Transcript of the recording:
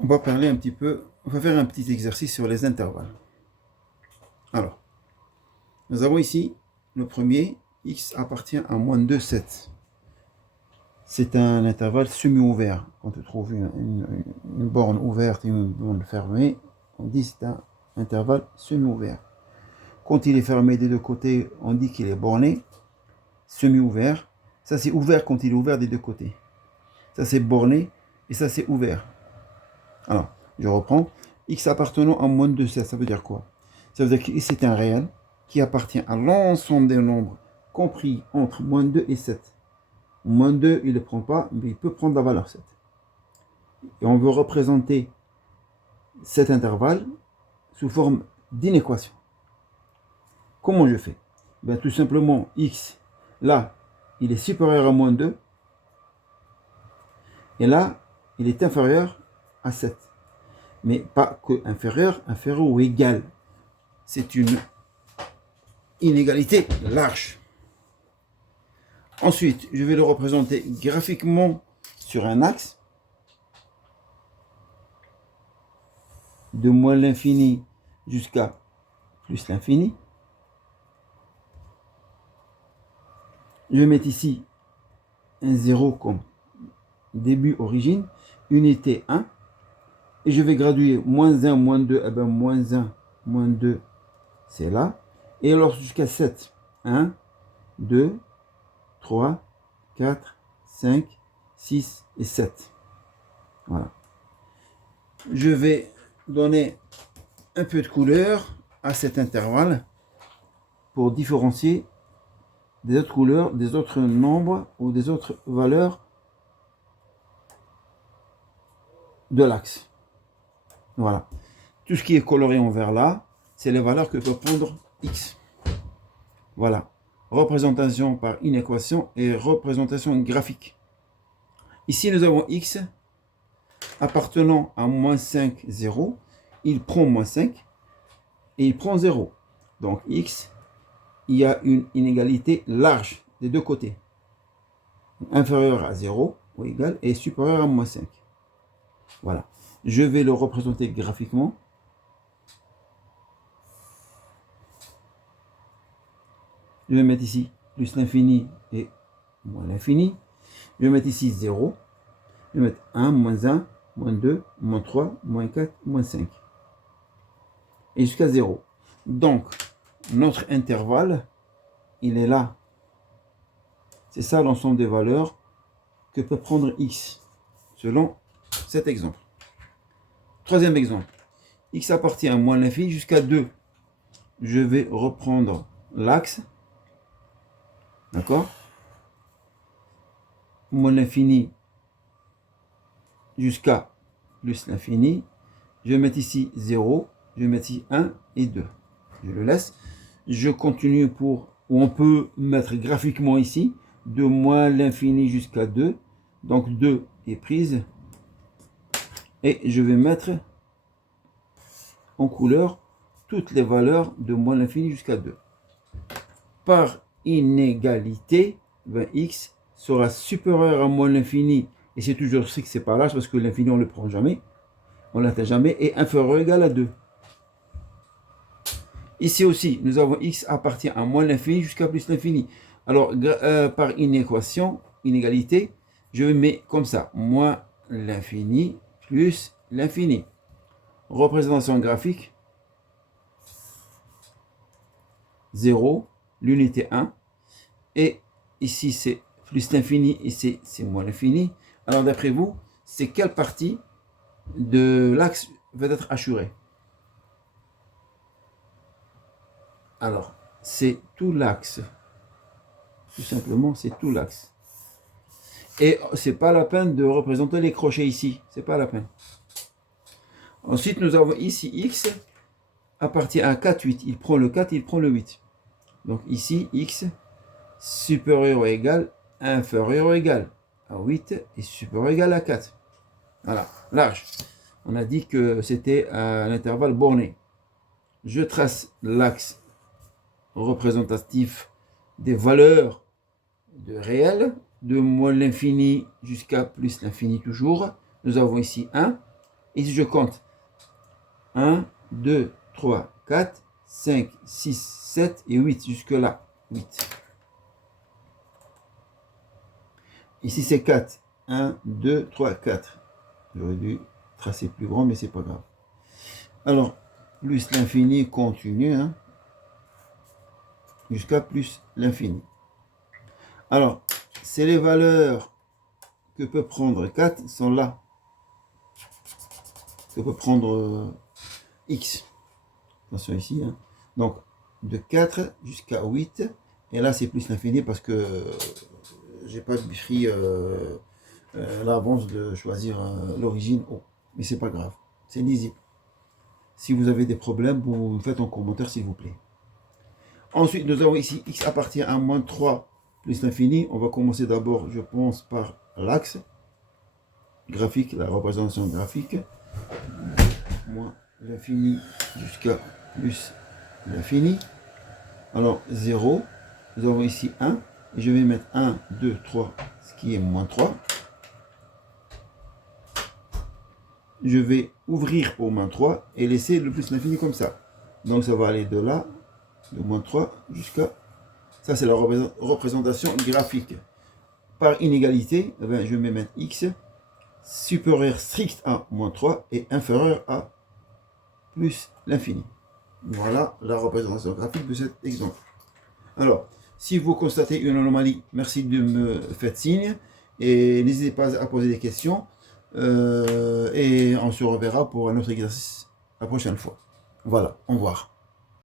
on va parler un petit peu, on va faire un petit exercice sur les intervalles. Alors, nous avons ici le premier, x appartient à moins 2, 7. C'est un intervalle semi-ouvert. Quand tu trouves une borne ouverte et une borne fermée, on dit que c'est un intervalle semi-ouvert. Quand il est fermé des deux côtés, on dit qu'il est borné, semi-ouvert. Ça, c'est ouvert quand il est ouvert des deux côtés. Ça, c'est borné et ça, c'est ouvert. Alors, je reprends. X appartenant à moins de 7, ça veut dire quoi? Ça veut dire que c'est un réel qui appartient à l'ensemble des nombres compris entre moins 2 et 7. Moins 2, il ne le prend pas, mais il peut prendre la valeur 7. Et on veut représenter cet intervalle sous forme d'inéquation. Comment je fais? Tout simplement, x, là, il est supérieur à moins 2, et là, il est inférieur à 7. Mais pas que inférieur ou égal. C'est une inégalité large. Ensuite, je vais le représenter graphiquement sur un axe de moins l'infini jusqu'à plus l'infini. Je vais mettre ici un 0 comme début origine, unité 1, et je vais graduer moins 1, moins 2, et bien moins 1, moins 2, c'est là, et alors jusqu'à 7, 1, 2, 3, 4, 5, 6 et 7. Voilà. Je vais donner un peu de couleur à cet intervalle pour différencier des autres couleurs, des autres nombres ou des autres valeurs de l'axe. Voilà. Tout ce qui est coloré en vert là, c'est les valeurs que peut prendre x. Voilà. Représentation par inéquation et représentation graphique. Ici, nous avons x appartenant à moins 5, 0. Il prend moins 5 et il prend 0. Donc x, il y a une inégalité large des deux côtés. Inférieur à 0 ou égal et supérieur à moins 5. Voilà. Je vais le représenter graphiquement. Je vais mettre ici plus l'infini et moins l'infini. Je vais mettre ici 0. Je vais mettre 1, moins 1, moins 2, moins 3, moins 4, moins 5. Et jusqu'à 0. Donc, notre intervalle, il est là. C'est ça l'ensemble des valeurs que peut prendre x, selon cet exemple. Troisième exemple. X appartient à moins l'infini jusqu'à 2. Je vais reprendre l'axe. D'accord? Moins l'infini jusqu'à plus l'infini. Je vais mettre ici 0. Je vais mettre ici 1 et 2. Je le laisse. Je continue ou on peut mettre graphiquement ici, de moins l'infini jusqu'à 2. Donc 2 est prise. Et je vais mettre en couleur toutes les valeurs de moins l'infini jusqu'à 2. Par inégalité, x sera supérieur à moins l'infini, et c'est toujours strict, c'est pas large, parce que l'infini on ne le prend jamais, on l'atteint jamais, et inférieur ou égal à 2. Ici aussi, nous avons x appartient à moins l'infini jusqu'à plus l'infini. Alors, par inégalité, je mets comme ça, moins l'infini plus l'infini. Représentation graphique, 0, l'unité 1, et ici c'est plus l'infini, ici c'est moins l'infini. Alors d'après vous, c'est quelle partie de l'axe va être assurée? Alors, c'est tout l'axe. Tout simplement, c'est tout l'axe. Et c'est pas la peine de représenter les crochets ici. C'est pas la peine. Ensuite, nous avons ici x appartient à 4, 8. Il prend le 4, il prend le 8. Donc ici, x supérieur ou égal, inférieur ou égal à 8 et supérieur ou égal à 4. Voilà, large. On a dit que c'était un intervalle borné. Je trace l'axe représentatif des valeurs de réel, de moins l'infini jusqu'à plus l'infini toujours. Nous avons ici 1, Et si je compte 1, 2, 3, 4, 5, 6, 7 et 8, jusque là, 8. Ici c'est 4, 1, 2, 3, 4. J'aurais dû tracer plus grand, mais c'est pas grave. Alors, plus l'infini continue, hein, jusqu'à plus l'infini. Alors, c'est les valeurs que peut prendre 4 sont là. Que peut prendre x. Attention ici. Hein. Donc, de 4 jusqu'à 8. Et là, c'est plus l'infini parce que j'ai pas pris l'avance de choisir l'origine O. Mais c'est pas grave. C'est lisible. Si vous avez des problèmes, vous me faites en commentaire, s'il vous plaît. Ensuite, nous avons ici x appartient à moins 3 plus l'infini. On va commencer d'abord, je pense, par l'axe graphique, la représentation graphique. Moins l'infini jusqu'à plus l'infini. Alors, 0. Nous avons ici 1. Et je vais mettre 1, 2, 3, ce qui est moins 3. Je vais ouvrir au moins 3 et laisser le plus l'infini comme ça. Donc, ça va aller de là, de moins 3 jusqu'à... Ça, c'est la représentation graphique. Par inégalité, eh bien, je vais mettre x supérieur strict à moins 3 et inférieur à plus l'infini. Voilà la représentation graphique de cet exemple. Alors, si vous constatez une anomalie, merci de me faire signe et n'hésitez pas à poser des questions et on se reverra pour un autre exercice la prochaine fois. Voilà, au revoir.